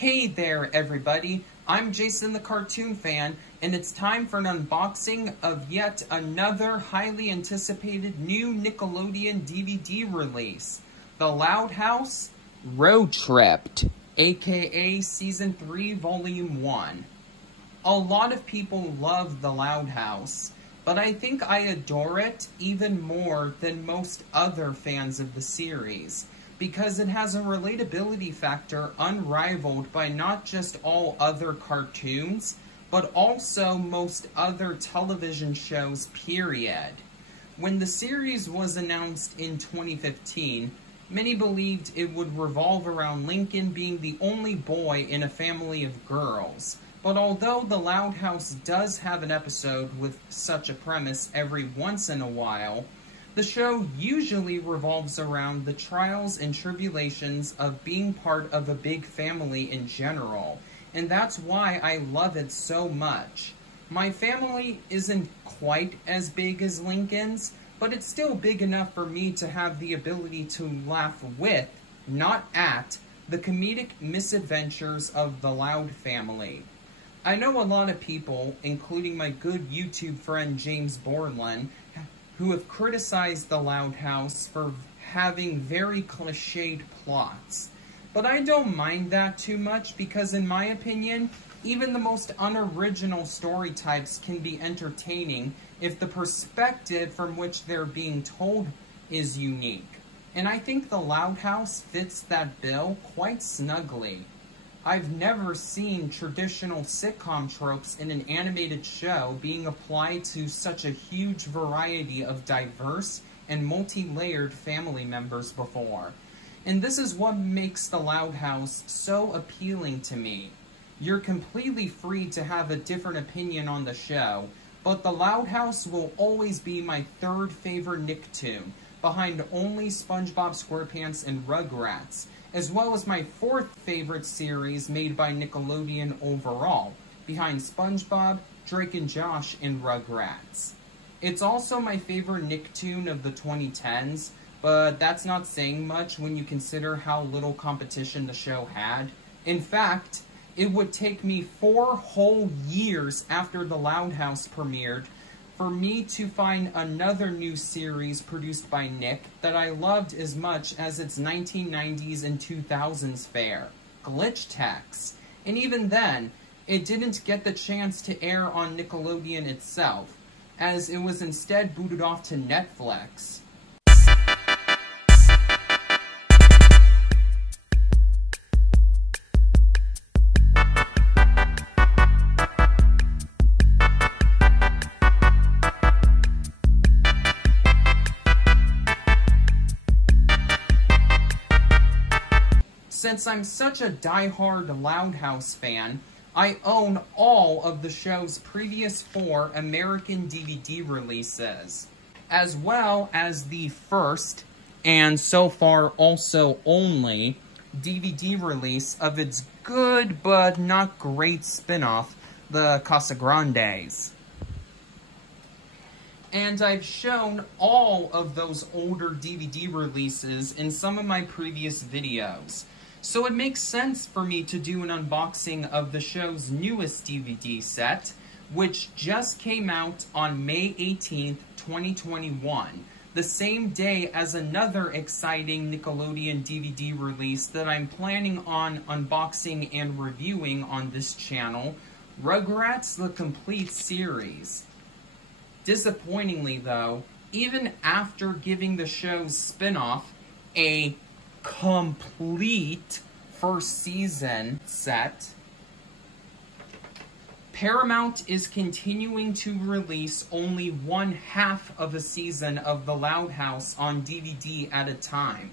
Hey there, everybody. I'm Jason the Cartoon Fan, and it's time for an unboxing of yet another highly anticipated new Nickelodeon DVD release, The Loud House Road Tripped, aka Season 3, Volume 1. A lot of people love The Loud House, but I think I adore it even more than most other fans of the series, because it has a relatability factor unrivaled by not just all other cartoons, but also most other television shows, period. When the series was announced in 2015, many believed it would revolve around Lincoln being the only boy in a family of girls. But although The Loud House does have an episode with such a premise every once in a while, the show usually revolves around the trials and tribulations of being part of a big family in general, and that's why I love it so much. My family isn't quite as big as Lincoln's, but it's still big enough for me to have the ability to laugh with, not at, the comedic misadventures of the Loud family. I know a lot of people, including my good YouTube friend James Borland, who have criticized The Loud House for having very cliched plots. But I don't mind that too much because, in my opinion, even the most unoriginal story types can be entertaining if the perspective from which they're being told is unique. And I think The Loud House fits that bill quite snugly. I've never seen traditional sitcom tropes in an animated show being applied to such a huge variety of diverse and multi-layered family members before. And this is what makes The Loud House so appealing to me. You're completely free to have a different opinion on the show, but The Loud House will always be my third favorite Nicktoon, behind only SpongeBob SquarePants and Rugrats, as well as my fourth favorite series made by Nickelodeon overall, behind SpongeBob, Drake and Josh, and Rugrats. It's also my favorite Nicktoon of the 2010s, but that's not saying much when you consider how little competition the show had. In fact, it would take me 4 whole years after The Loud House premiered for me to find another new series produced by Nick that I loved as much as its 1990s and 2000s fare, Glitch Techs. And even then, it didn't get the chance to air on Nickelodeon itself, as it was instead booted off to Netflix. Since I'm such a die-hard Loud House fan, I own all of the show's previous 4 American DVD releases, as well as the first, and so far also only, DVD release of its good but not great spin-off, The Casagrandes. And I've shown all of those older DVD releases in some of my previous videos. So it makes sense for me to do an unboxing of the show's newest DVD set, which just came out on May 18th, 2021, the same day as another exciting Nickelodeon DVD release that I'm planning on unboxing and reviewing on this channel, Rugrats The Complete Series. Disappointingly though, even after giving the show's spin-off a complete first season set, Paramount is continuing to release only 1/2 of a season of The Loud House on DVD at a time.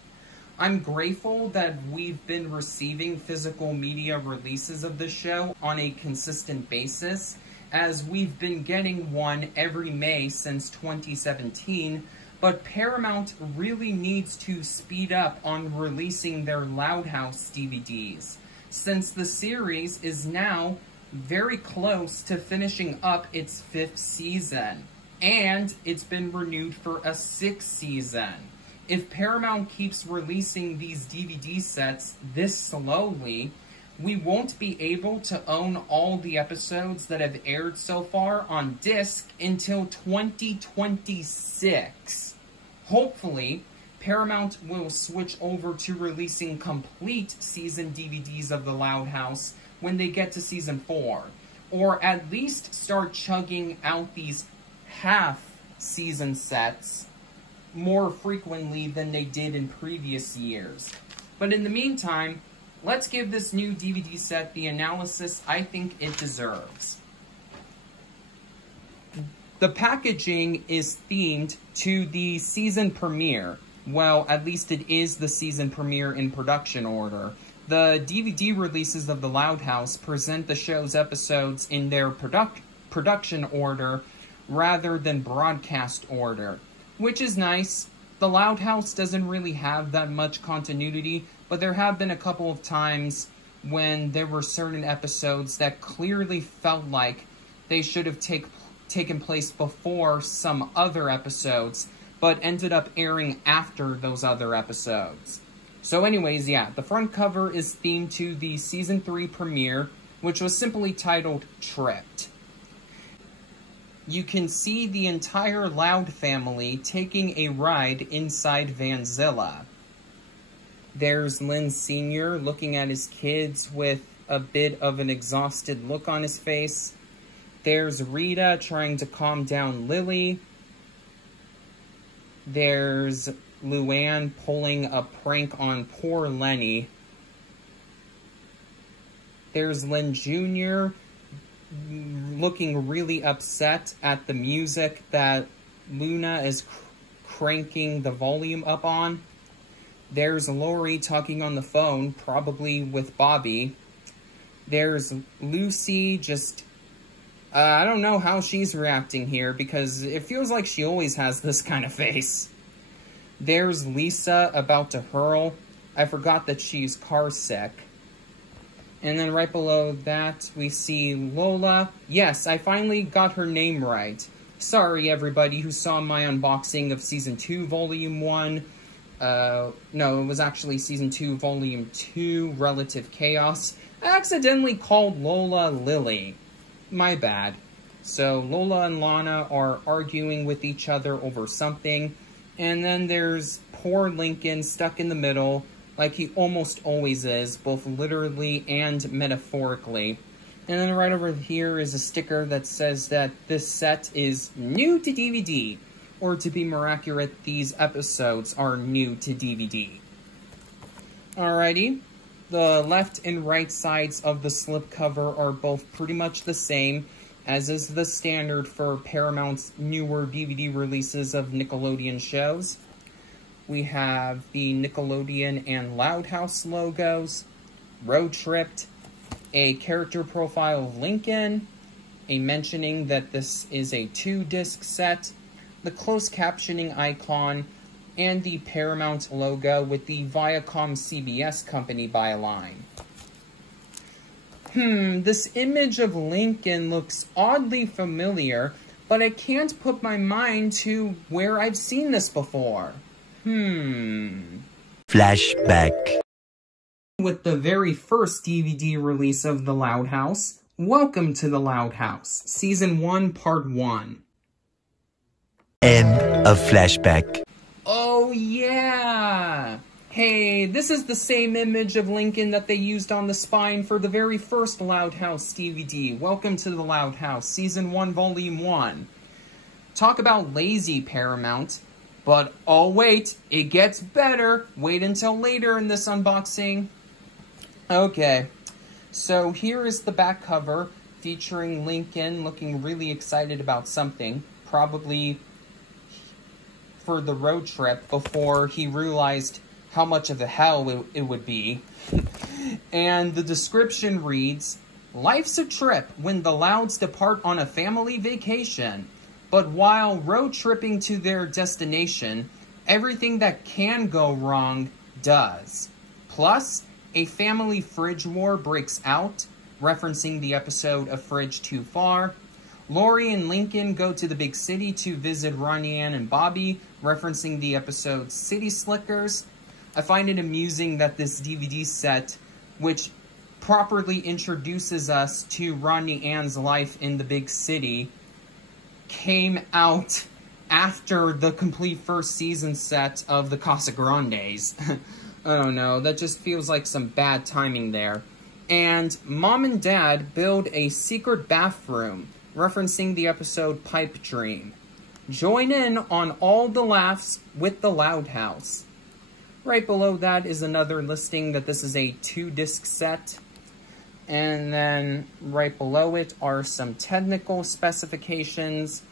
I'm grateful that we've been receiving physical media releases of the show on a consistent basis, as we've been getting one every May since 2017, but Paramount really needs to speed up on releasing their Loud House DVDs, since the series is now very close to finishing up its 5th season, and it's been renewed for a 6th season. If Paramount keeps releasing these DVD sets this slowly, we won't be able to own all the episodes that have aired so far on disc until 2026. Hopefully, Paramount will switch over to releasing complete season DVDs of The Loud House when they get to season 4, or at least start chugging out these half-season sets more frequently than they did in previous years. But in the meantime, let's give this new DVD set the analysis I think it deserves. The packaging is themed to the season premiere. Well, at least it is the season premiere in production order. The DVD releases of The Loud House present the show's episodes in their production order rather than broadcast order, which is nice. The Loud House doesn't really have that much continuity, but there have been a couple of times when there were certain episodes that clearly felt like they should have taken place before some other episodes, but ended up airing after those other episodes. So anyways, yeah, the front cover is themed to the Season 3 premiere, which was simply titled Tripped. You can see the entire Loud family taking a ride inside Vanzilla. There's Lynn Sr. looking at his kids with a bit of an exhausted look on his face. There's Rita trying to calm down Lily. There's Luann pulling a prank on poor Lenny. There's Lynn Jr. looking really upset at the music that Luna is cranking the volume up on. There's Lori talking on the phone, probably with Bobby. There's Lucy just... I don't know how she's reacting here, because it feels like she always has this kind of face. There's Lisa about to hurl. I forgot that she's car sick. And then right below that, we see Lola. Yes, I finally got her name right. Sorry, everybody who saw my unboxing of Season 2, Volume 1. No, it was actually Season 2, Volume 2, Relative Chaos. I accidentally called Lola Lily. My bad. So, Lola and Lana are arguing with each other over something. And then there's poor Lincoln stuck in the middle, like he almost always is, both literally and metaphorically. And then right over here is a sticker that says that this set is new to DVD. Or to be more accurate, these episodes are new to DVD. Alrighty. The left and right sides of the slipcover are both pretty much the same, as is the standard for Paramount's newer DVD releases of Nickelodeon shows. We have the Nickelodeon and Loud House logos, Road Tripped, a character profile of Lincoln, a mentioning that this is a 2-disc set, the closed captioning icon, and the Paramount logo with the Viacom CBS company byline. This image of Lincoln looks oddly familiar, but I can't put my mind to where I've seen this before. Flashback. With the very first DVD release of The Loud House, welcome to The Loud House, Season 1, Part 1. End of flashback. Oh yeah! Hey, this is the same image of Lincoln that they used on the spine for the very first Loud House DVD. Welcome to The Loud House, Season 1, Volume 1. Talk about lazy, Paramount. But, oh wait, it gets better. Wait until later in this unboxing. Okay, so here is the back cover featuring Lincoln looking really excited about something. Probably for the road trip before he realized how much of a hell it would be. And the description reads, "Life's a trip when the Louds depart on a family vacation. But while road tripping to their destination, everything that can go wrong does. Plus, a family fridge war breaks out, referencing the episode of Fridge Too Far. Lori and Lincoln go to the big city to visit Ronnie Ann and Bobby, referencing the episode City Slickers. I find it amusing that this DVD set, which properly introduces us to Rodney Ann's life in the big city came out after the complete first season set of the Casa Grandes. I don't know, that just feels like some bad timing there. And Mom and Dad build a secret bathroom, referencing the episode Pipe Dream. Join in on all the laughs with the Loud House. Right below that is another listing that this is a 2-disc set. And then right below it are some technical specifications,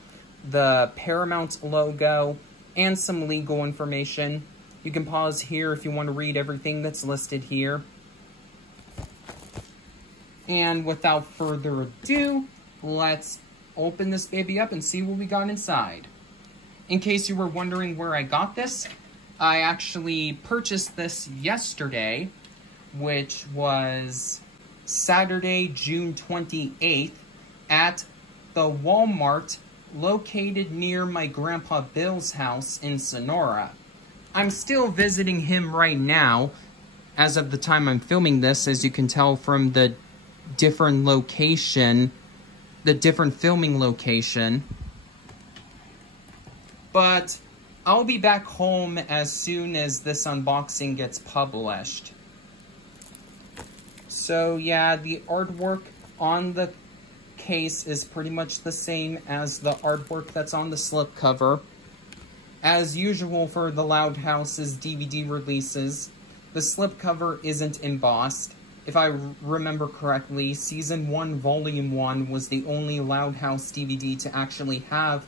the Paramount logo, and some legal information. You can pause here if you want to read everything that's listed here. And without further ado, let's open this baby up and see what we got inside. In case you were wondering where I got this, I actually purchased this yesterday, which was Saturday, June 28th, at the Walmart located near my Grandpa Bill's house in Sonora. I'm still visiting him right now, as of the time I'm filming this, as you can tell from the different location, the different filming location. But I'll be back home as soon as this unboxing gets published. So yeah, the artwork on the case is pretty much the same as the artwork that's on the slipcover. As usual for the Loud House's DVD releases, the slipcover isn't embossed. If I remember correctly, Season 1, Volume 1 was the only Loud House DVD to actually have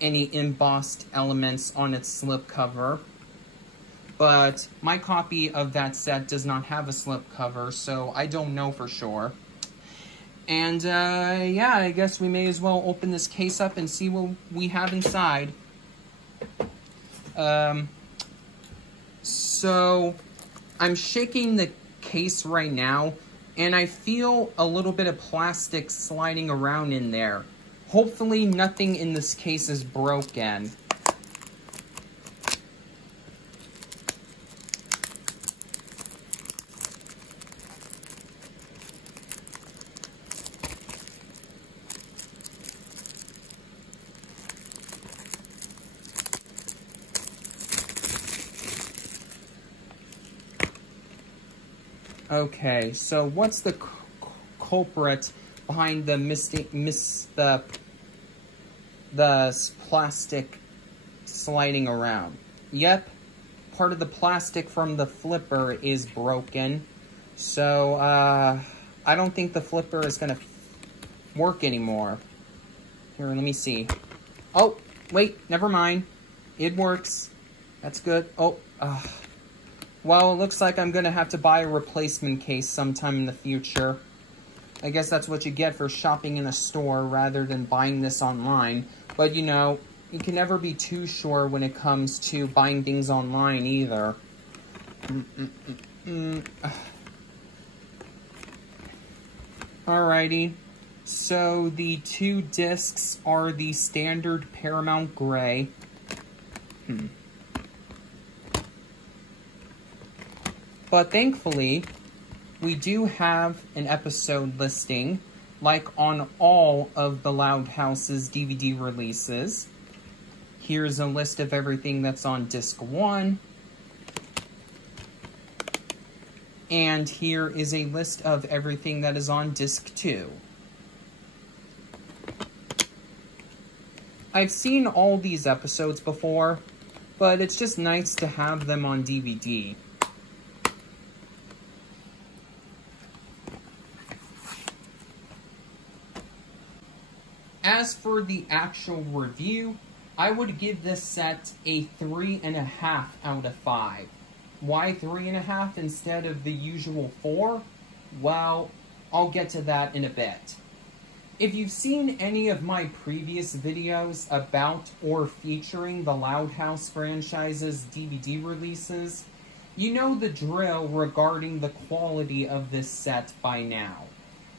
any embossed elements on its slipcover. But my copy of that set does not have a slipcover, so I don't know for sure. And, yeah, I guess we may as well open this case up and see what we have inside. So, I'm shaking the case right now, and I feel a little bit of plastic sliding around in there. Hopefully nothing in this case is broken. Okay, so what's the culprit behind the the plastic sliding around? Yep, part of the plastic from the flipper is broken. So, I don't think the flipper is gonna work anymore. Here, let me see. Oh, wait, never mind. It works. That's good. Oh, well, it looks like I'm gonna have to buy a replacement case sometime in the future. I guess that's what you get for shopping in a store rather than buying this online. But, you know, you can never be too sure when it comes to buying things online either. Alrighty. So, the 2 discs are the standard Paramount Gray. But thankfully, we do have an episode listing, like on all of the Loud House's DVD releases. Here's a list of everything that's on Disc 1. And here is a list of everything that is on Disc 2. I've seen all these episodes before, but it's just nice to have them on DVD. As for the actual review, I would give this set a 3.5 out of 5. Why 3.5 instead of the usual 4? Well, I'll get to that in a bit. If you've seen any of my previous videos about or featuring the Loud House franchise's DVD releases, you know the drill regarding the quality of this set by now.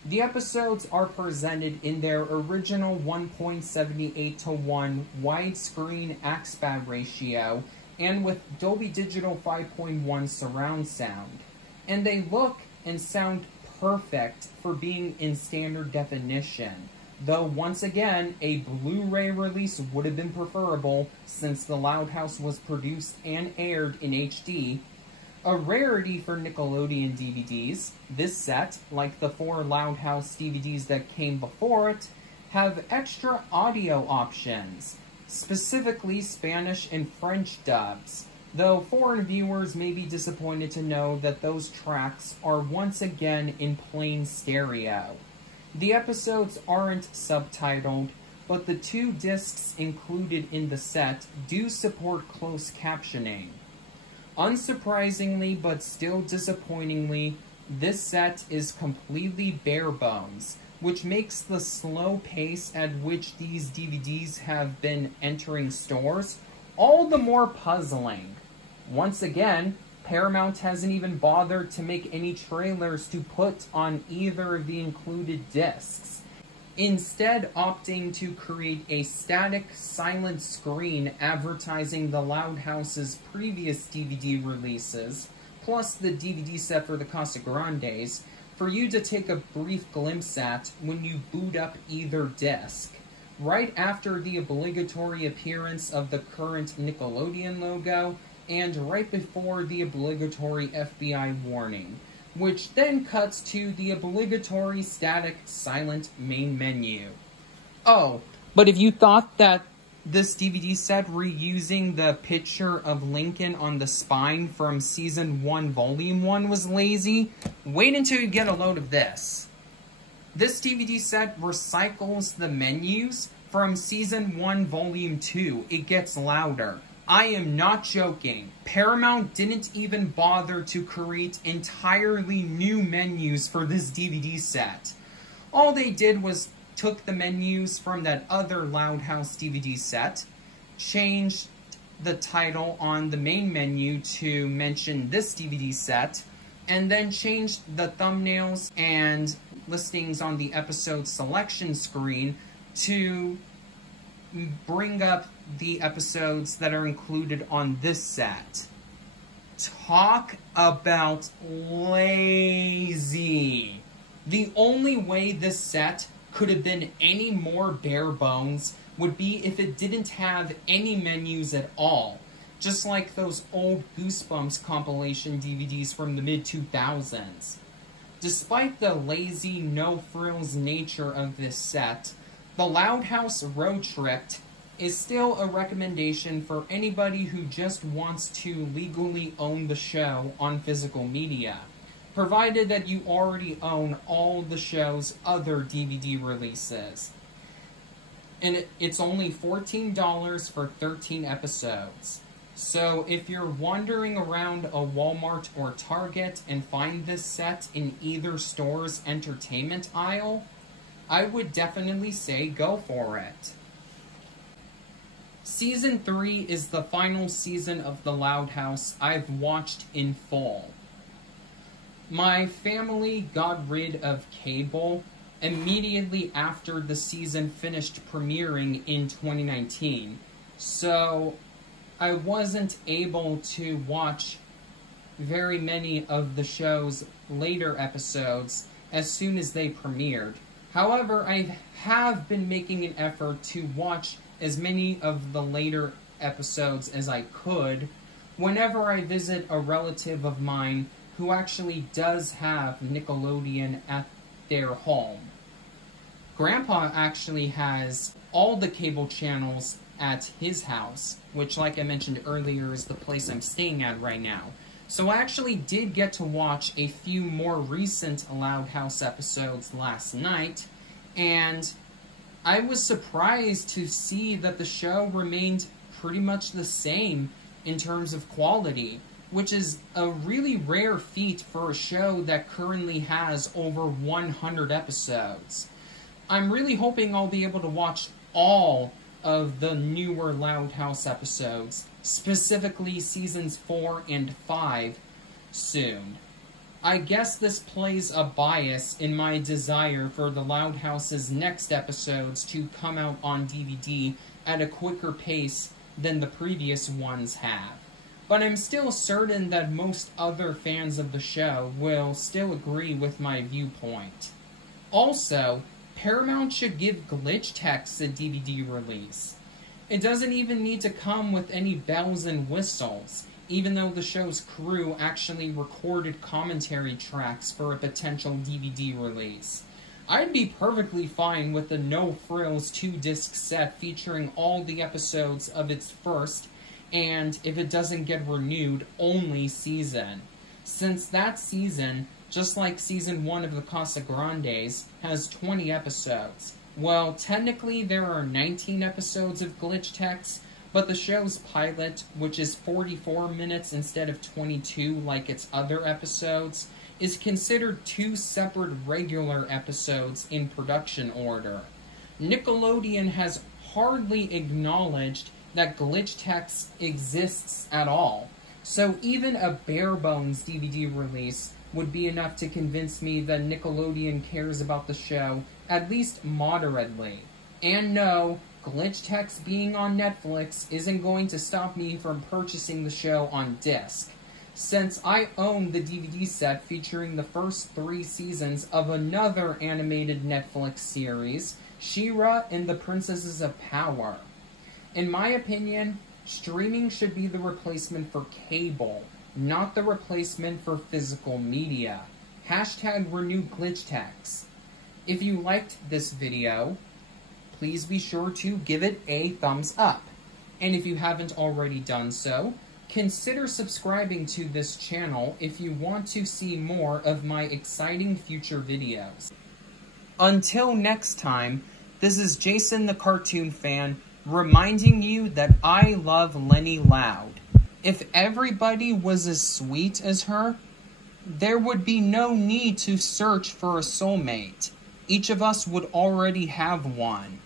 The episodes are presented in their original 1.78:1 widescreen aspect ratio and with Dolby Digital 5.1 surround sound, and they look and sound perfect for being in standard definition, though once again, a Blu-ray release would have been preferable since The Loud House was produced and aired in HD. A rarity for Nickelodeon DVDs, this set, like the 4 Loud House DVDs that came before it, have extra audio options, specifically Spanish and French dubs, though foreign viewers may be disappointed to know that those tracks are once again in plain stereo. The episodes aren't subtitled, but the 2 discs included in the set do support closed captioning. Unsurprisingly, but still disappointingly, this set is completely bare bones, which makes the slow pace at which these DVDs have been entering stores all the more puzzling. Once again, Paramount hasn't even bothered to make any trailers to put on either of the included discs, instead opting to create a static, silent screen advertising the Loud House's previous DVD releases, plus the DVD set for the Casa Grandes, for you to take a brief glimpse at when you boot up either disc, right after the obligatory appearance of the current Nickelodeon logo, and right before the obligatory FBI warning, which then cuts to the obligatory static, silent main menu. Oh, but if you thought that this DVD set reusing the picture of Lincoln on the spine from Season 1, Volume 1 was lazy, wait until you get a load of this. This DVD set recycles the menus from Season 1, Volume 2. It gets louder. I am not joking. Paramount didn't even bother to create entirely new menus for this DVD set. All they did was took the menus from that other Loud House DVD set, changed the title on the main menu to mention this DVD set, and then changed the thumbnails and listings on the episode selection screen to bring up the episodes that are included on this set. Talk about lazy. The only way this set could have been any more bare bones would be if it didn't have any menus at all, just like those old Goosebumps compilation DVDs from the mid-2000s. Despite the lazy, no-frills nature of this set, the Loud House Road Trip is still a recommendation for anybody who just wants to legally own the show on physical media, provided that you already own all the show's other DVD releases. And it's only $14 for 13 episodes. So if you're wandering around a Walmart or Target and find this set in either store's entertainment aisle, I would definitely say go for it. Season 3 is the final season of The Loud House I've watched in full. My family got rid of cable immediately after the season finished premiering in 2019, so I wasn't able to watch very many of the show's later episodes as soon as they premiered. However, I have been making an effort to watch as many of the later episodes as I could whenever I visit a relative of mine who actually does have Nickelodeon at their home. Grandpa actually has all the cable channels at his house, which, like I mentioned earlier, is the place I'm staying at right now. So I actually did get to watch a few more recent Loud House episodes last night, and I was surprised to see that the show remained pretty much the same in terms of quality, which is a really rare feat for a show that currently has over 100 episodes. I'm really hoping I'll be able to watch all of the newer Loud House episodes, specifically seasons 4 and 5, soon. I guess this plays a bias in my desire for the Loud House's next episodes to come out on DVD at a quicker pace than the previous ones have. but I'm still certain that most other fans of the show will still agree with my viewpoint. Also, Paramount should give Glitchtex a DVD release. It doesn't even need to come with any bells and whistles, even though the show's crew actually recorded commentary tracks for a potential DVD release. I'd be perfectly fine with the No Frills 2-disc set featuring all the episodes of its first, and if it doesn't get renewed, only season. Since that season, just like season 1 of the Casa Grandes, has 20 episodes. Well, technically there are 19 episodes of Glitchtex, but the show's pilot, which is 44 minutes instead of 22 like its other episodes, is considered 2 separate regular episodes in production order. Nickelodeon has hardly acknowledged that Glitchtex exists at all, so even a bare-bones DVD release would be enough to convince me that Nickelodeon cares about the show, at least moderately. And no, Glitchtex being on Netflix isn't going to stop me from purchasing the show on disc, since I own the DVD set featuring the first 3 seasons of another animated Netflix series, She-Ra and the Princesses of Power. In my opinion, streaming should be the replacement for cable, not the replacement for physical media. Hashtag renew Glitchtex. If you liked this video, please be sure to give it a thumbs up. And if you haven't already done so, consider subscribing to this channel if you want to see more of my exciting future videos. Until next time, this is Jason the Cartoon Fan, reminding you that I love Lenny Loud. If everybody was as sweet as her, there would be no need to search for a soulmate. Each of us would already have one.